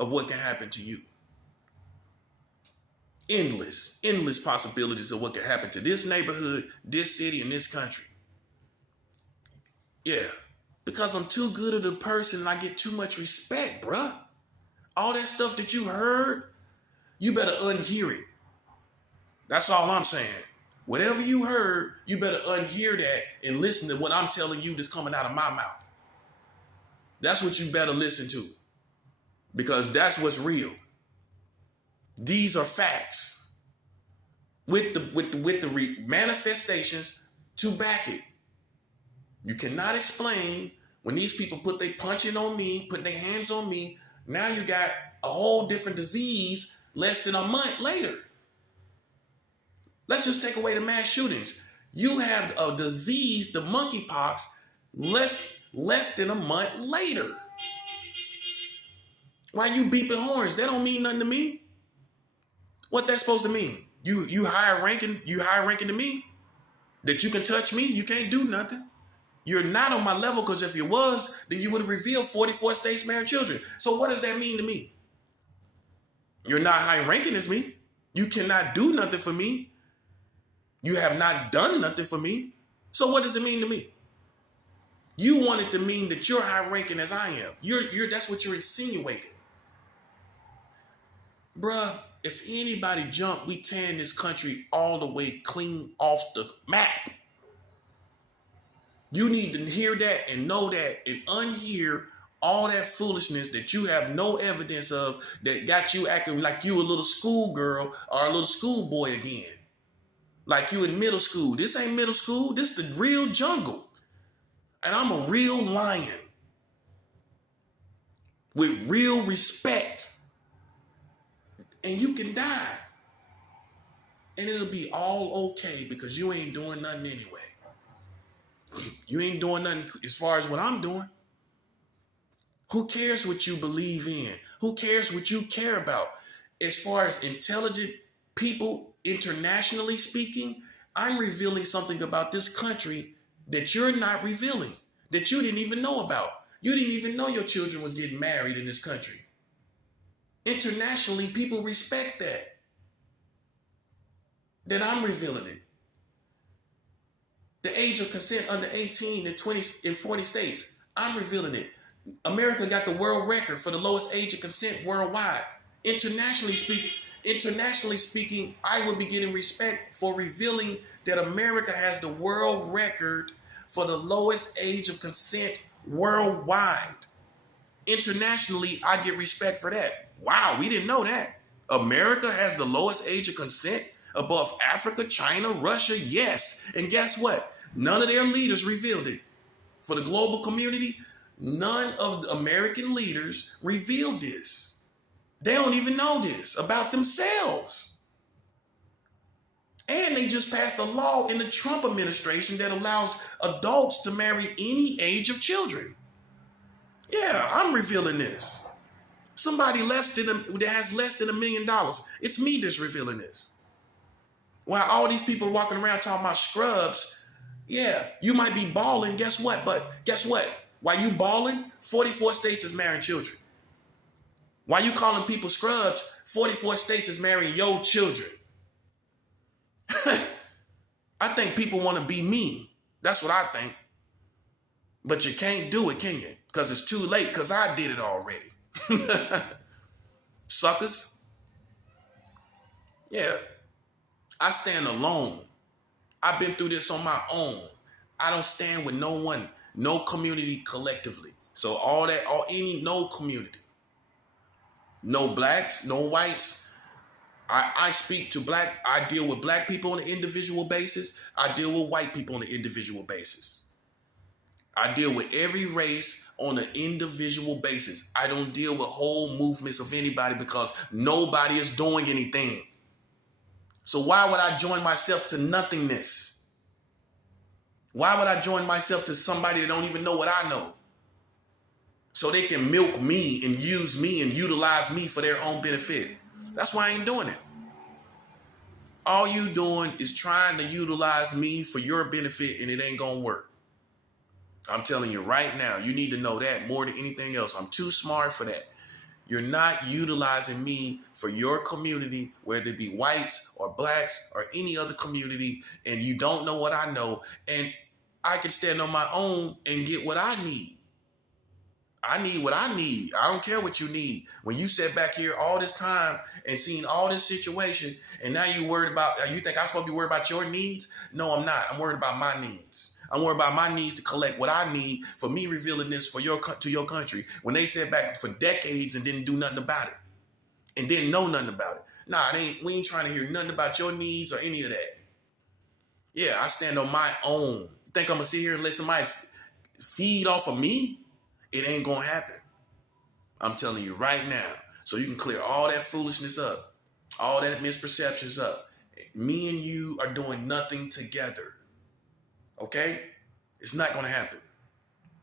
of what can happen to you. Endless possibilities of what can happen to this neighborhood, this city, and this country. Yeah, because I'm too good of a person and I get too much respect, bruh. All that stuff that you heard, you better unhear it. That's all I'm saying. Whatever you heard, you better unhear that and listen to what I'm telling you that's coming out of my mouth. That's what you better listen to, because that's what's real. These are facts with the manifestations to back it. You cannot explain when these people put their punching on me, putting their hands on me. Now you got a whole different disease less than a month later. Let's just take away the mass shootings. You have a disease, the monkeypox, less than a month later. Why you beeping horns? That don't mean nothing to me. What that's supposed to mean? You higher ranking than me? That you can touch me? You can't do nothing. You're not on my level, because if you was, then you would have revealed 44 states married children. So what does that mean to me? You're not high ranking as me. You cannot do nothing for me. You have not done nothing for me. So what does it mean to me? You want it to mean that you're high ranking as I am. That's what you're insinuating. Bruh, if anybody jump, we tearing this country all the way clean off the map. You need to hear that and know that and unhear all that foolishness that you have no evidence of, that got you acting like you a little schoolgirl or a little schoolboy again. Like you in middle school. This ain't middle school. This the real jungle. And I'm a real lion with real respect. And you can die. And it'll be all okay, because you ain't doing nothing anyway. You ain't doing nothing as far as what I'm doing. Who cares what you believe in? Who cares what you care about? As far as intelligent people, internationally speaking, I'm revealing something about this country that you're not revealing, that you didn't even know about. You didn't even know your children was getting married in this country. Internationally, people respect that I'm revealing it. The age of consent under 18 in 40 states, I'm revealing it. America got the world record for the lowest age of consent worldwide. Internationally speaking, I will be getting respect for revealing that America has the world record for the lowest age of consent worldwide. Internationally, I get respect for that. Wow, we didn't know that. America has the lowest age of consent above Africa, China, Russia, yes. And guess what? None of their leaders revealed it. For the global community, none of the American leaders revealed this. They don't even know this about themselves. And they just passed a law in the Trump administration that allows adults to marry any age of children. Yeah, I'm revealing this. Somebody that has less than $1 million. It's me that's revealing this. While all these people are walking around talking about scrubs, yeah, you might be balling, guess what? But guess what? While you balling, 44 states is marrying children. While you calling people scrubs, 44 states is marrying your children. I think people want to be me. That's what I think. But you can't do it, can you? Because it's too late, because I did it already. Suckers. Yeah. I stand alone. I've been through this on my own. I don't stand with no one, no community collectively. So no community. No blacks, no whites. I speak to I deal with black people on an individual basis. I deal with white people on an individual basis. I deal with every race on an individual basis. I don't deal with whole movements of anybody, because nobody is doing anything. So why would I join myself to nothingness? Why would I join myself to somebody that don't even know what I know? So they can milk me and use me and utilize me for their own benefit. That's why I ain't doing it. All you doing is trying to utilize me for your benefit, and it ain't gonna work. I'm telling you right now, you need to know that more than anything else. I'm too smart for that. You're not utilizing me for your community, whether it be whites or blacks or any other community, and you don't know what I know, and I can stand on my own and get what I need. I need what I need. I don't care what you need. When you sat back here all this time and seen all this situation, and now you worried about, you think I'm supposed to be worried about your needs? No, I'm not. I'm worried about my needs. I'm worried about my needs to collect what I need for me revealing this for to your country. When they sat back for decades and didn't do nothing about it and didn't know nothing about it. Nah, we ain't trying to hear nothing about your needs or any of that. Yeah, I stand on my own. You think I'm gonna sit here and let somebody feed off of me? It ain't gonna happen. I'm telling you right now. So you can clear all that foolishness up, all that misperceptions up. Me and you are doing nothing together. Okay? It's not gonna happen.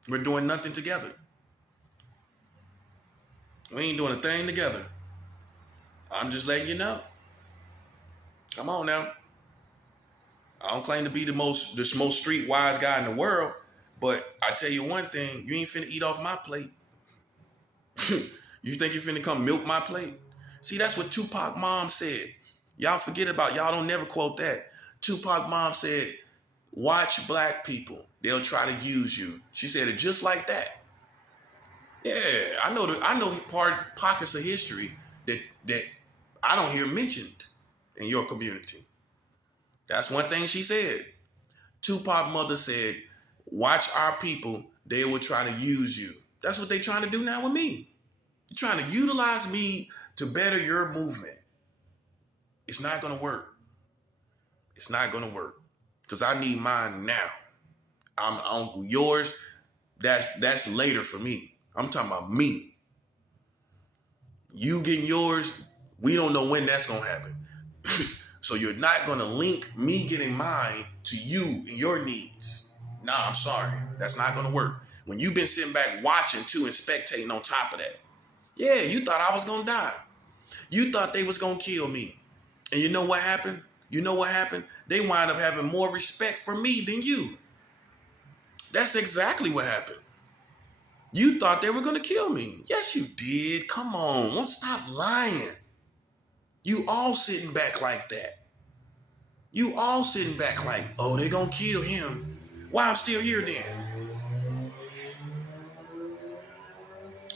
We're doing nothing together. We ain't doing a thing together. I'm just letting you know. Come on now. I don't claim to be the most streetwise guy in the world, but I tell you one thing, you ain't finna eat off my plate. You think you're finna come milk my plate? See, that's what Tupac mom said. Y'all forget about, y'all don't never quote that. Tupac mom said, watch black people. They'll try to use you. She said it just like that. Yeah, I know pockets of history that I don't hear mentioned in your community. That's one thing she said. Tupac mother said, watch our people, they will try to use you. That's what they're trying to do now with me. They're trying to utilize me to better your movement. It's not going to work. It's not going to work. Because I need mine now. I'm uncle yours. That's later for me. I'm talking about me. You getting yours, we don't know when that's going to happen. So you're not going to link me getting mine to you and your needs. Nah, I'm sorry. That's not going to work. When you've been sitting back watching too and spectating on top of that. Yeah, you thought I was going to die. You thought they was going to kill me. And you know what happened? You know what happened? They wind up having more respect for me than you. That's exactly what happened. You thought they were going to kill me. Yes, you did. Come on. Don't stop lying. You all sitting back like that. You all sitting back like, oh, they're going to kill him. Why I'm still here then?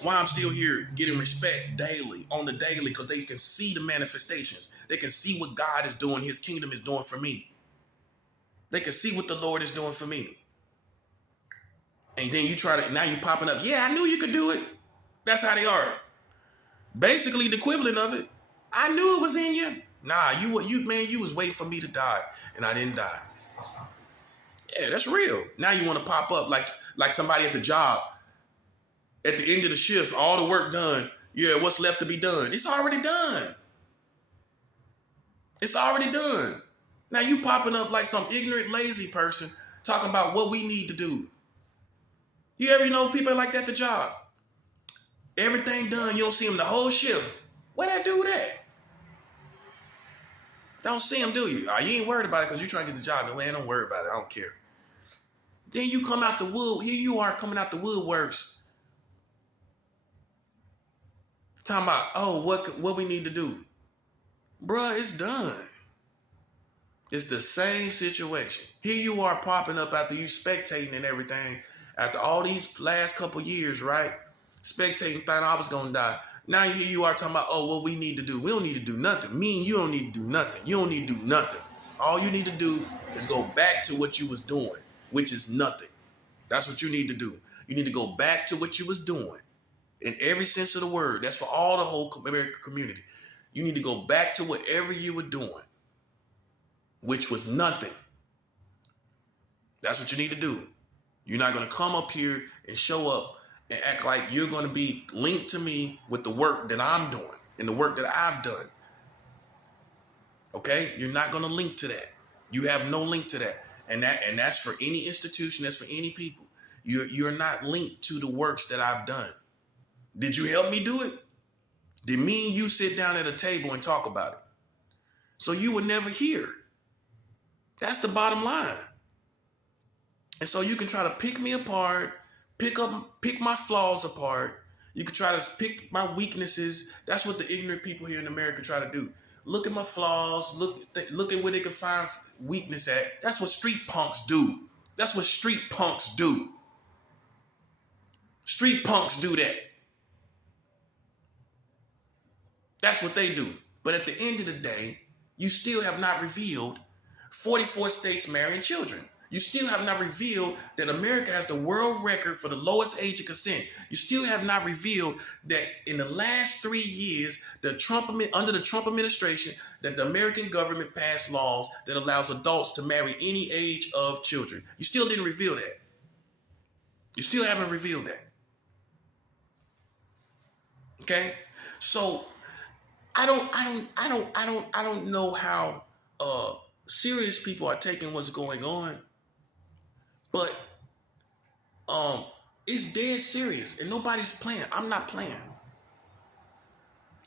Why I'm still here getting respect daily, on the daily, because they can see the manifestations. They can see what God is doing, his kingdom is doing for me. They can see what the Lord is doing for me. And then you now you're popping up, yeah, I knew you could do it. That's how they are. Basically the equivalent of it. I knew it was in you. Nah, you was waiting for me to die, and I didn't die. Yeah, that's real. Now you want to pop up like somebody at the job. At the end of the shift, all the work done. Yeah, what's left to be done? It's already done. It's already done. Now you popping up like some ignorant, lazy person talking about what we need to do. You ever know people like that at the job? Everything done, you don't see them the whole shift. Where that dude at? Don't see him, do you? You ain't worried about it because you're trying to get the job. Man, don't worry about it. I don't care. Then you come out the wood. Here you are coming out the woodworks. Talking about, oh, what we need to do. Bruh, it's done. It's the same situation. Here you are popping up after you spectating and everything. After all these last couple years, right? Spectating, thought I was going to die. Now here you are talking about, oh, what we need to do. We don't need to do nothing. Me and you don't need to do nothing. You don't need to do nothing. All you need to do is go back to what you was doing, which is nothing. That's what you need to do. You need to go back to what you was doing. In every sense of the word. That's for all the whole American community. You need to go back to whatever you were doing, which was nothing. That's what you need to do. You're not going to come up here and show up and act like you're going to be linked to me with the work that I'm doing and the work that I've done. Okay? You're not going to link to that. You have no link to that. And that's for any institution, that's for any people. You're not linked to the works that I've done. Did you help me do it? Did me and you sit down at a table and talk about it? So you would never hear. That's the bottom line. And so you can try to pick me apart, pick my flaws apart. You can try to pick my weaknesses. That's what the ignorant people here in America try to do. Look at my flaws. Look at where they can find weakness at. That's what street punks do. That's what street punks do. Street punks do that. That's what they do. But at the end of the day, you still have not revealed 44 states marrying children. You still have not revealed that America has the world record for the lowest age of consent. You still have not revealed that in the last 3 years, under the Trump administration, that the American government passed laws that allows adults to marry any age of children. You still didn't reveal that. You still haven't revealed that. Okay? So I don't know how serious people are taking what's going on. But it's dead serious and nobody's playing. I'm not playing.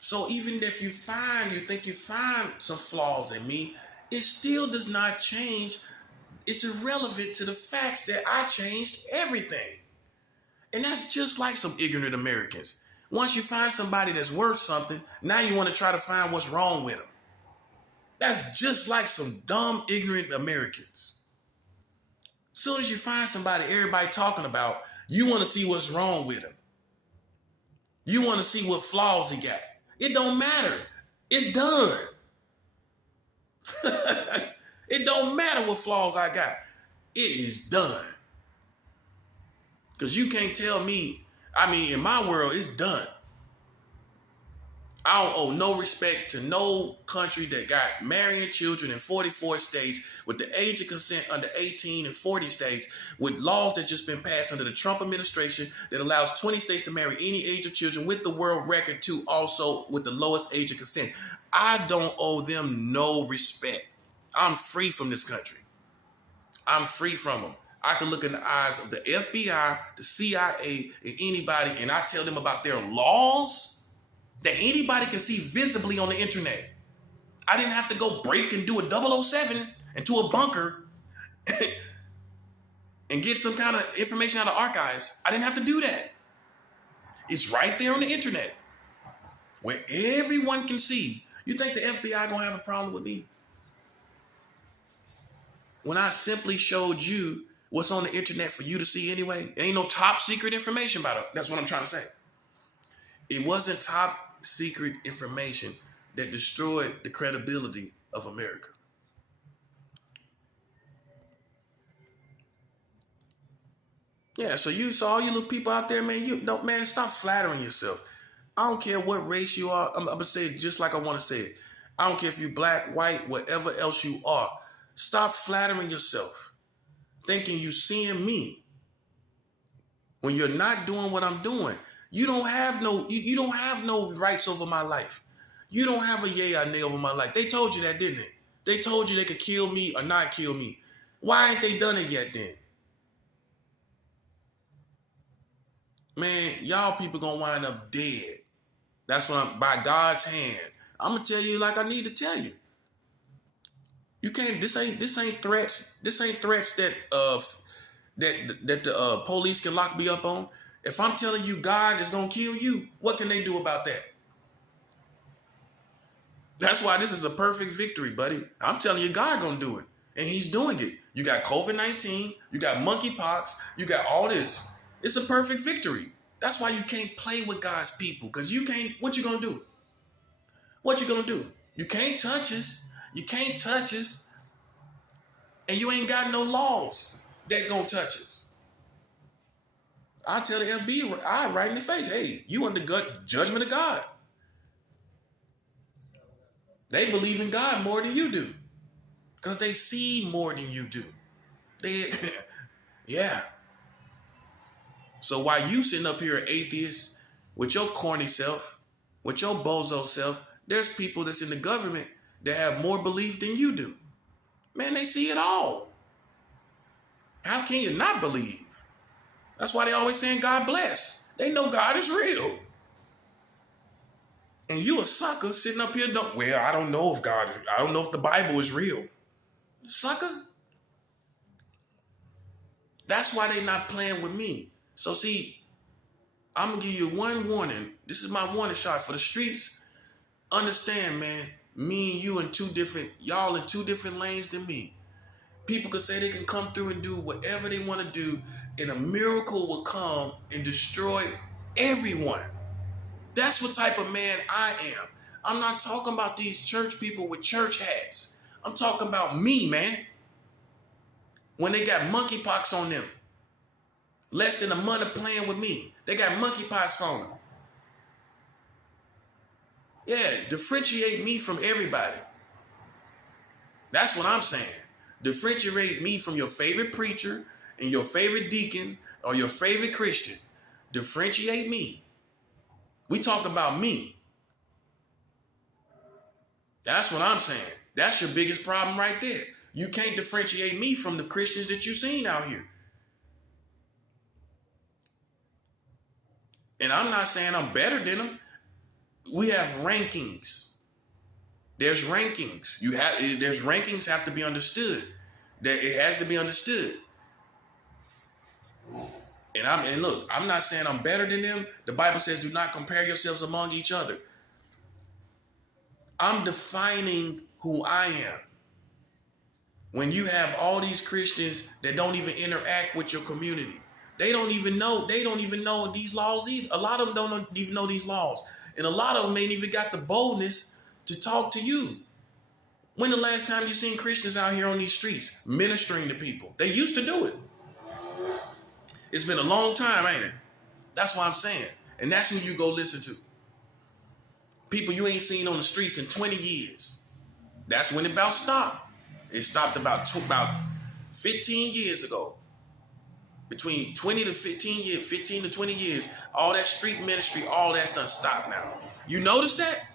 So even if you think you find some flaws in me, it still does not change. It's irrelevant to the facts that I changed everything. And that's just like some ignorant Americans. Once you find somebody that's worth something, now you want to try to find what's wrong with them. That's just like some dumb, ignorant Americans. As soon as you find somebody everybody talking about, you want to see what's wrong with him. You want to see what flaws he got. It don't matter. It's done. It don't matter what flaws I got. It is done. Because you can't tell me, in my world, it's done. I don't owe no respect to no country that got marrying children in 44 states with the age of consent under 18 in 40 states with laws that just been passed under the Trump administration that allows 20 states to marry any age of children with the world record too, also with the lowest age of consent. I don't owe them no respect. I'm free from this country. I'm free from them. I can look in the eyes of the FBI, the CIA, and anybody, and I tell them about their laws that anybody can see visibly on the internet. I didn't have to go break and do a 007 into a bunker and get some kind of information out of archives. I didn't have to do that. It's right there on the internet where everyone can see. You think the FBI gonna have a problem with me? When I simply showed you what's on the internet for you to see anyway, there ain't no top secret information about it. That's what I'm trying to say. It wasn't top secret information that destroyed the credibility of America. Yeah, so all you little people out there, man, stop flattering yourself. I don't care what race you are. I'm gonna say it just like I want to say it. I don't care if you black, white, whatever else you are. Stop flattering yourself, thinking you seeing me when you're not doing what I'm doing. You don't have no rights over my life. You don't have a yay or nay over my life. They told you that, didn't they? They told you they could kill me or not kill me. Why ain't they done it yet then? Man, y'all people gonna wind up dead. That's what by God's hand. I'm gonna tell you like I need to tell you. You can't. This ain't threats. This ain't threats that the police can lock me up on. If I'm telling you God is going to kill you, what can they do about that? That's why this is a perfect victory, buddy. I'm telling you, God going to do it. And he's doing it. You got COVID-19. You got monkeypox. You got all this. It's a perfect victory. That's why you can't play with God's people. Because you can't, what you going to do? What you going to do? You can't touch us. You can't touch us. And you ain't got no laws that going to touch us. I tell the FBI right in the face, hey, you under judgment of God. They believe in God more than you do. Because they see more than you do. Yeah. So while you sitting up here atheist with your corny self, with your bozo self, there's people that's in the government that have more belief than you do. Man, they see it all. How can you not believe? That's why they always saying God bless. They know God is real. And you a sucker sitting up here, I don't know if I don't know if the Bible is real. Sucker. That's why they not playing with me. So see, I'm gonna give you one warning. This is my warning shot for the streets. Understand, man, me and you y'all in two different lanes than me. People could say they can come through and do whatever they want to do, and a miracle will come and destroy everyone. That's what type of man I am. I'm not talking about these church people with church hats. I'm talking about me, man. When they got monkeypox on them, less than a month of playing with me, they got monkeypox on them. Yeah, differentiate me from everybody. That's what I'm saying. Differentiate me from your favorite preacher and your favorite deacon or your favorite Christian. Differentiate me. We talk about me. That's what I'm saying. That's your biggest problem right there. You can't differentiate me from the Christians that you've seen out here. And I'm not saying I'm better than them. We have rankings. There's rankings. There's rankings have to be understood. That it has to be understood. And look, I'm not saying I'm better than them. The Bible says, do not compare yourselves among each other. I'm defining who I am. When you have all these Christians that don't even interact with your community, they don't even know these laws either. A lot of them don't even know these laws. And a lot of them ain't even got the boldness to talk to you. When the last time you seen Christians out here on these streets ministering to people? They used to do it. It's been a long time, ain't it? That's what I'm saying. And that's who you go listen to. People you ain't seen on the streets in 20 years. That's when it about stopped. It stopped about 15 years ago. Between 20 to 15 years, 15 to 20 years, all that street ministry, all that's done stopped now. You notice that?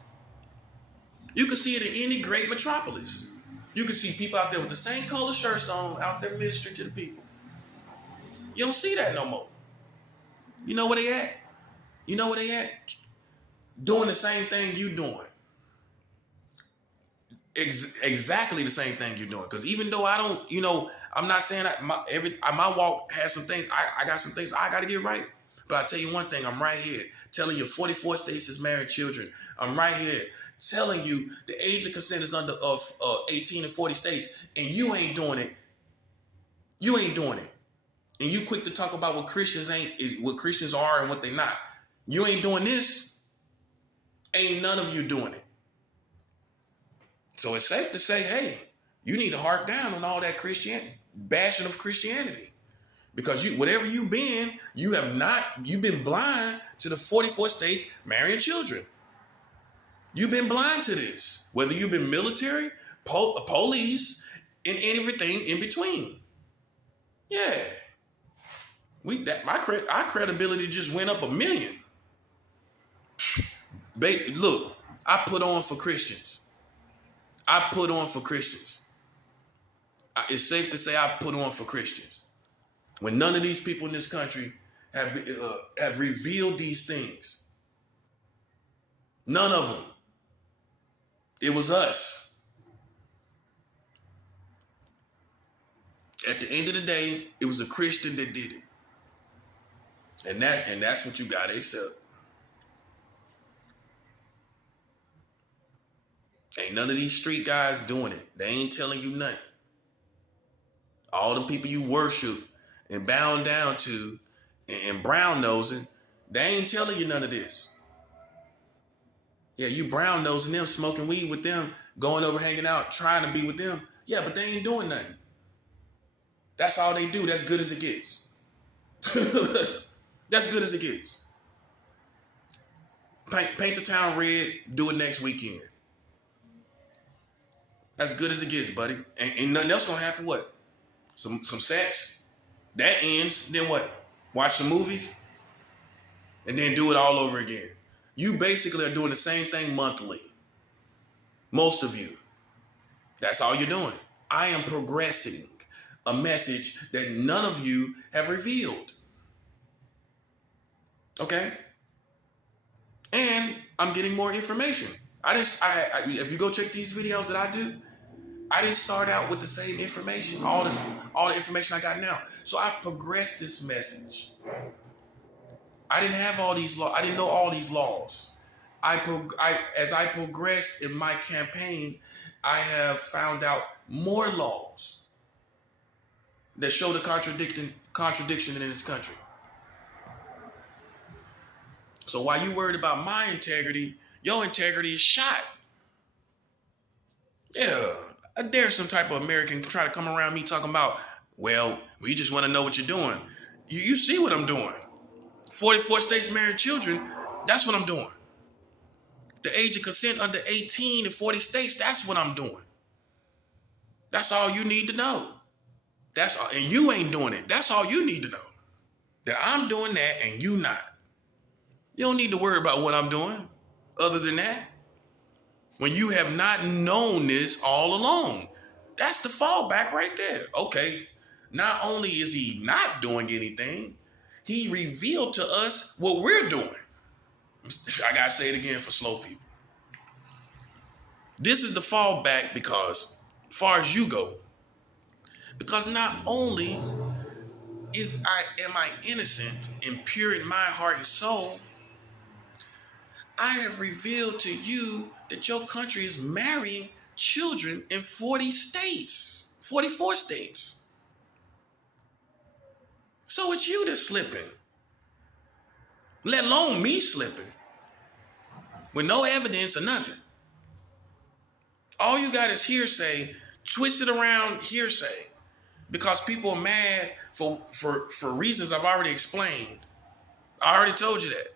You can see it in any great metropolis. You can see people out there with the same color shirts on, out there ministering to the people. You don't see that no more. You know where they at? You know where they at? Doing the same thing you doing. Exactly the same thing you're doing. Because even though I don't, I'm not saying my walk has some things. I got some things I got to get right. But I tell you one thing, I'm right here telling you 44 states is married children. I'm right here telling you the age of consent is under 18 and 40 states, and you ain't doing it. You ain't doing it. And you quick to talk about what Christians are and what they not. You ain't doing this. Ain't none of you doing it. So it's safe to say, hey, you need to hark down on all that bashing of Christianity. Because whatever you've been, you've been blind to the 44 states marrying children. You've been blind to this. Whether you've been military, police, and everything in between. Yeah. Our credibility just went up 1 million. Look, I put on for Christians. It's safe to say I put on for Christians. When none of these people in this country have revealed these things. None of them. It was us. At the end of the day, it was a Christian that did it. And that's what you gotta accept. Ain't none of these street guys doing it. They ain't telling you nothing. All the people you worship and bound down to and brown nosing, they ain't telling you none of this. Yeah, you brown nosing them, smoking weed with them, going over hanging out, trying to be with them. Yeah, but they ain't doing nothing. That's all they do. That's good as it gets. That's good as it gets. Paint the town red, do it next weekend. That's good as it gets, buddy. Ain't nothing else gonna happen. What? Some sex. That ends. Then what? Watch some movies. And then do it all over again. You basically are doing the same thing monthly. Most of you. That's all you're doing. I am progressing a message that none of you have revealed. Okay? And I'm getting more information. If you go check these videos that I do, I didn't start out with the same information, all the information I got now. So I've progressed this message. I didn't have all these laws. I didn't know all these laws. As I progressed in my campaign, I have found out more laws that show the contradiction in this country. So while you worried about my integrity, your integrity is shot. Yeah, I dare some type of American try to come around me talking about, well, we just want to know what you're doing. You see what I'm doing. 44 states marrying children, that's what I'm doing. The age of consent under 18 in 40 states, that's what I'm doing. That's all you need to know. That's all, and you ain't doing it. That's all you need to know. That I'm doing that and you not. You don't need to worry about what I'm doing other than that. When you have not known this all along, that's the fallback right there. Okay, not only is he not doing anything, he revealed to us what we're doing. I gotta say it again for slow people. This is the fallback because, as far as you go, because not only am I innocent and pure in my heart and soul, I have revealed to you that your country is marrying children in 40 states, 44 states. So it's you that's slipping, let alone me slipping, with no evidence or nothing. All you got is hearsay, twisted around hearsay, because people are mad for reasons I've already explained. I already told you that.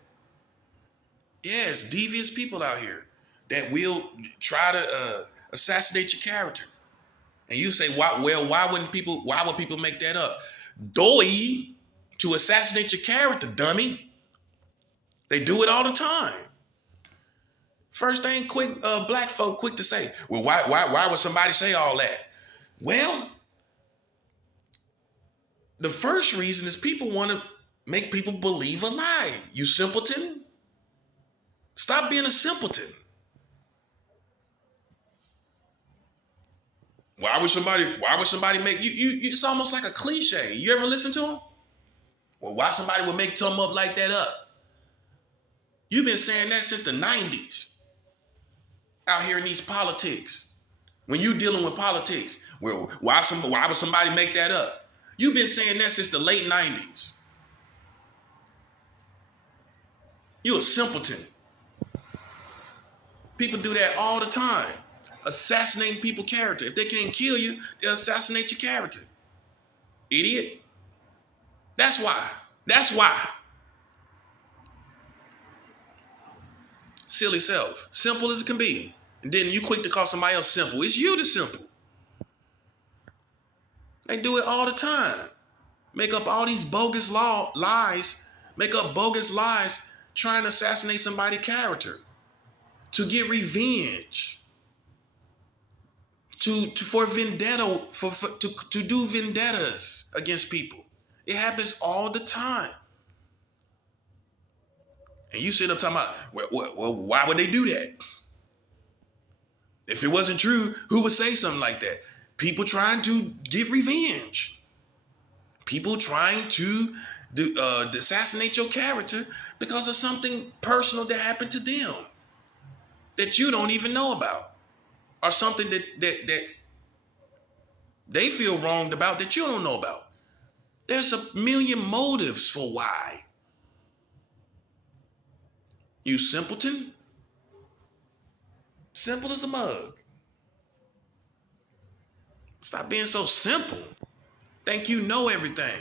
Yes, devious people out here that will try to assassinate your character. And you say, why would people make that up? Doy, to assassinate your character, dummy. They do it all the time. First thing black folk quick to say, well, why would somebody say all that? Well, the first reason is people want to make people believe a lie. You simpleton. Stop being a simpleton. Why would somebody make you it's almost like a cliche. You ever listen to them? Well, why somebody would make something up like that up? You've been saying that since the 90s. Out here in these politics. When you dealing with politics, well, why would somebody make that up? You've been saying that since the late 90s. You a simpleton. People do that all the time. Assassinating people's character. If they can't kill you, they'll assassinate your character. Idiot. That's why. Silly self. Simple as it can be. And then you quick to call somebody else simple. It's you that's simple. They do it all the time. Make up all these bogus lies. Make up bogus lies trying to assassinate somebody's character. To get revenge. For vendetta. To do vendettas against people. It happens all the time. And you sit up talking about, well, why would they do that? If it wasn't true, who would say something like that? People trying to get revenge. People trying to assassinate your character because of something personal that happened to them that you don't even know about. Or something that they feel wronged about that you don't know about. There's a million motives for why. You simpleton. Simple as a mug. Stop being so simple. Think you know everything.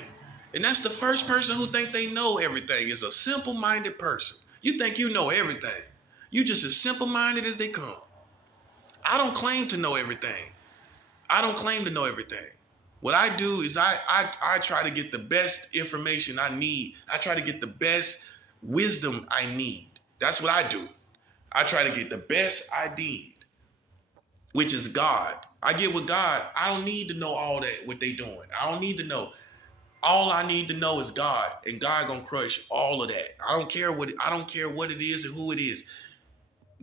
And that's the first person who think they know everything is a simple-minded person. You think you know everything. You just as simple-minded as they come. I don't claim to know everything. What I do is I try to get the best information I need. I try to get the best wisdom I need. That's what I do. I try to get the best I need, which is God. I get with God. I don't need to know all that, what they doing. I don't need to know. All I need to know is God, and God gonna crush all of that. I don't care what it is and who it is.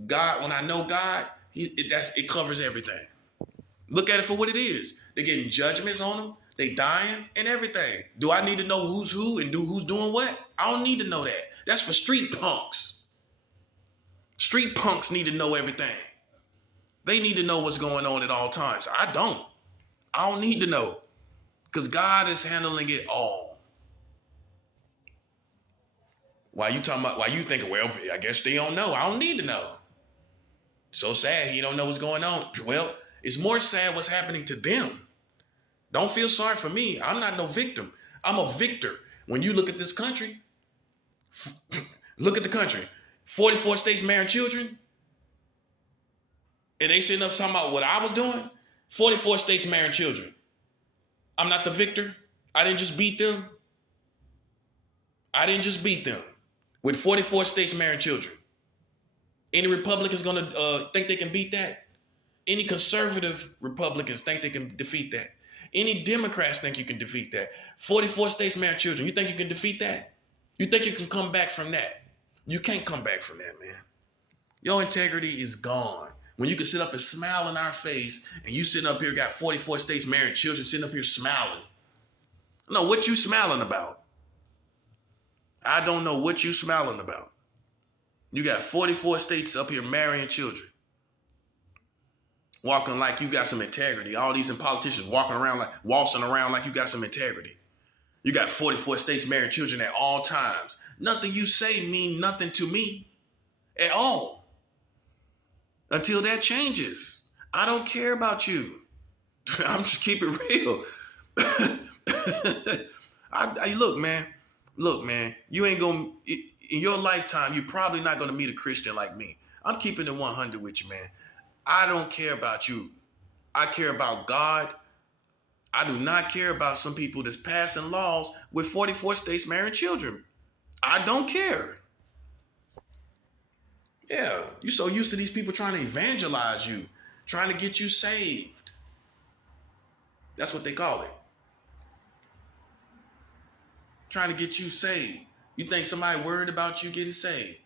God, when I know God, it covers everything. Look at it for what it is. They're getting judgments on them. They dying and everything. Do I need to know who's who and who's doing what? I don't need to know that. That's for street punks. Street punks need to know everything. They need to know what's going on at all times. I don't. I don't need to know. Because God is handling it all. Why you thinking, well, I guess they don't know. I don't need to know. So sad he don't know what's going on. Well, it's more sad what's happening to them. Don't feel sorry for me. I'm not no victim. I'm a victor. When you look at this country, look at the country. 44 states marrying children. And they sitting up talking about what I was doing. 44 states marrying children. I'm not the victor. I didn't just beat them. I didn't just beat them. With 44 states marrying children. Any Republicans gonna think they can beat that? Any conservative Republicans think they can defeat that? Any Democrats think you can defeat that? 44 states marrying children. You think you can defeat that? You think you can come back from that? You can't come back from that, man. Your integrity is gone. When you can sit up and smile in our face, and you sitting up here got 44 states marrying children sitting up here smiling. No, what you smiling about? I don't know what you smiling about. You got 44 states up here marrying children. Walking like you got some integrity. All these politicians walking around like, waltzing around like you got some integrity. You got 44 states marrying children at all times. Nothing you say mean nothing to me at all. Until that changes. I don't care about you. I'm just keeping it real. Look, man, you ain't gonna, in your lifetime, you're probably not gonna meet a Christian like me. I'm keeping it 100 with you, man. I don't care about you. I care about God. I do not care about some people that's passing laws with 44 states marrying children. I don't care. Yeah, you're so used to these people trying to evangelize you, trying to get you saved. That's what they call it. Trying to get you saved. You think somebody worried about you getting saved?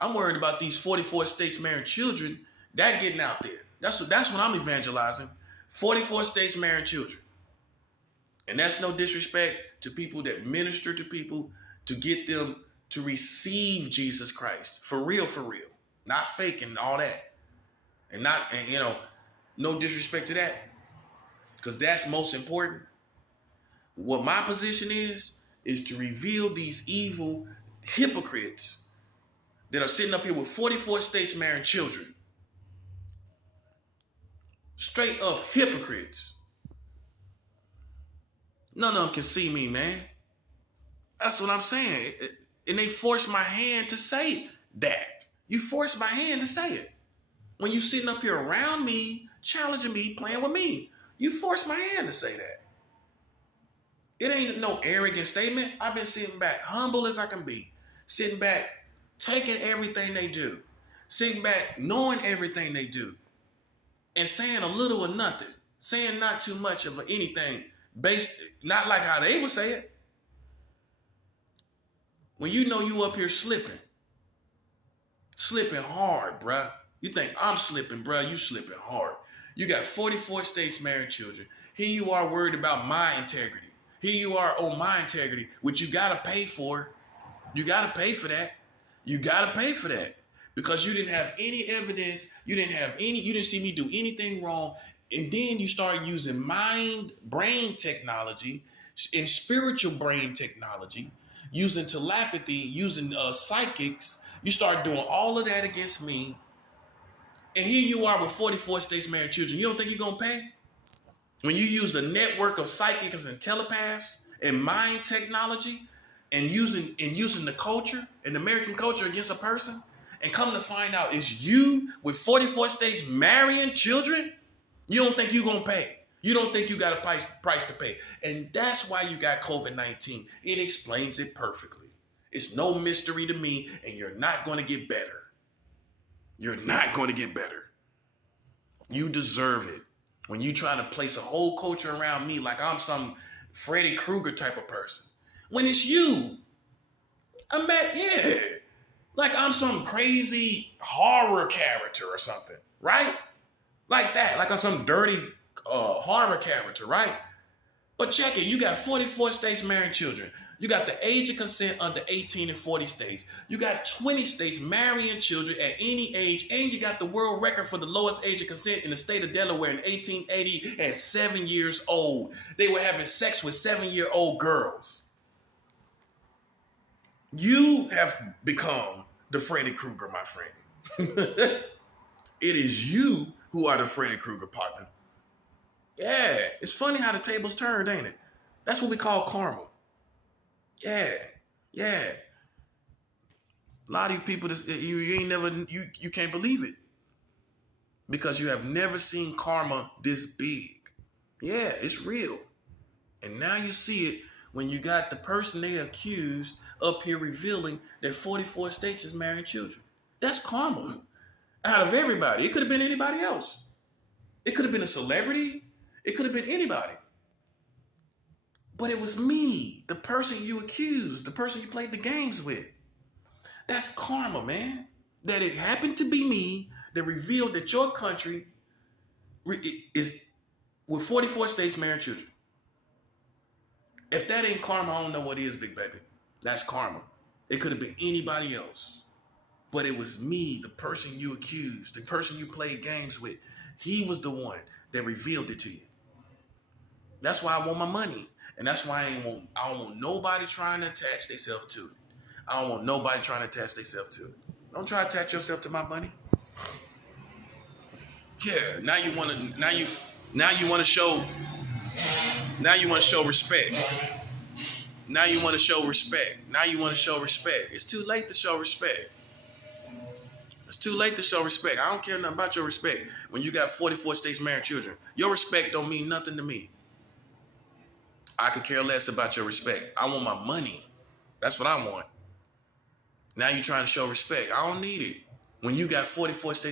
I'm worried about these 44 states marrying children, that getting out there. That's what I'm evangelizing. 44 states marrying children. And that's no disrespect to people that minister to people to get them to receive Jesus Christ. For real, for real. Not faking all that. And no disrespect to that. Because that's most important. What my position is to reveal these evil hypocrites that are sitting up here with 44 states marrying children. Straight up hypocrites. None of them can see me, man. That's what I'm saying. And they force my hand to say that. You force my hand to say it. When you sitting up here around me, challenging me, playing with me, you force my hand to say that. It ain't no arrogant statement. I've been sitting back, humble as I can be. Sitting back, taking everything they do. Sitting back, knowing everything they do. And saying a little or nothing. Saying not too much of anything. Based, not like how they would say it. When you know you up here slipping. Slipping hard, bruh. You think I'm slipping, bruh. You slipping hard. You got 44 states marrying children. Here you are worried about my integrity. Here you are on my integrity, which you got to pay for. You got to pay for that. You got to pay for that. Because you didn't have any evidence. You didn't see me do anything wrong. And then you start using brain technology and spiritual brain technology, using telepathy, using psychics. You start doing all of that against me. And here you are with 44 states marrying children. You don't think you're going to pay? When you use the network of psychics and telepaths and mind technology and using the culture and American culture against a person, and come to find out it's you with 44 states marrying children, you don't think you're going to pay. You don't think you got a price to pay. And that's why you got COVID-19. It explains it perfectly. It's no mystery to me, and you're not going to get better. You're not going to get better. You deserve it. When you try to place a whole culture around me like I'm some Freddy Krueger type of person. When it's you. Like I'm some crazy horror character or something, right? Like that, like I'm some dirty horror character, right? But check it, you got 44 states marrying children. You got the age of consent under 18 and 40 states. You got 20 states marrying children at any age, and you got the world record for the lowest age of consent in the state of Delaware in 1880 at 7 years old. They were having sex with 7-year-old girls. You have become the Freddy Krueger, my friend. It is you who are the Freddy Krueger partner. Yeah, it's funny how the tables turned, ain't it? That's what we call karma. Yeah. A lot of you people, you ain't never, you can't believe it because you have never seen karma this big. Yeah, it's real. And now you see it when you got the person they accused up here revealing that 44 states is marrying children. That's karma. Out of everybody. It could have been anybody else. It could have been a celebrity. It could have been anybody. But it was me, the person you accused, the person you played the games with. That's karma, man. That it happened to be me that revealed that your country is with 44 states marrying children. If that ain't karma, I don't know what is, big baby. That's karma. It could have been anybody else. But it was me, the person you accused, the person you played games with. He was the one that revealed it to you. That's why I want my money. And that's why I don't want nobody trying to attach themselves to it. I don't want nobody trying to attach themselves to it. Don't try to attach yourself to my money. Yeah, now you want to show respect. Now you want to show respect. It's too late to show respect. It's too late to show respect. I don't care nothing about your respect. When you got 44 states marrying children, your respect don't mean nothing to me. I could care less about your respect. I want my money. That's what I want. Now you're trying to show respect. I don't need it. When you got 44 states